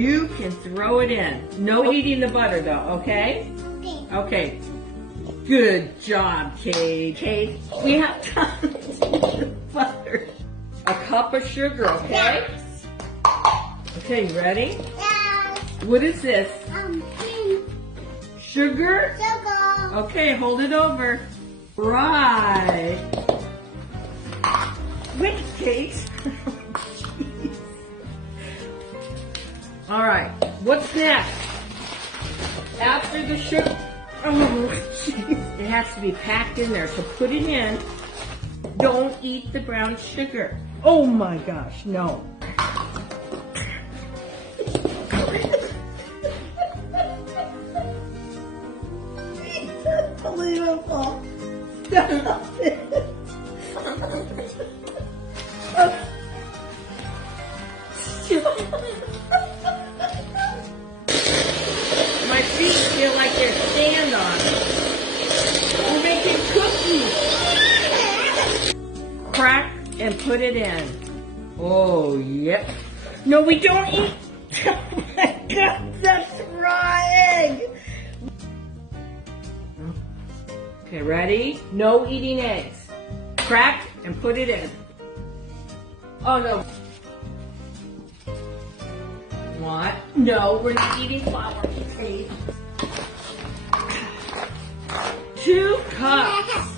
You can throw it in. No eating the butter though, okay? Okay. Okay. Good job, Kate. Kate, we have time to eat the butter. A cup of sugar, okay? Okay, you ready? Yes. What is this? Pink Sugar? sugar. Okay, hold it over. Right. Wait, Kate. Jeez. All right, what's next? After the sugar. Oh, jeez. It has to be packed in there, so put it in. Don't eat the brown sugar. Oh my gosh, no. It's unbelievable. Stop it. My feet feel like they're stand on. We're making cookies. Crack and put it in. Oh, yep. No, we don't eat. Oh my God, that's raw egg. Okay, ready? No eating eggs. Crack and put it in. Oh no. What? No, we're not eating flour. 2 cups.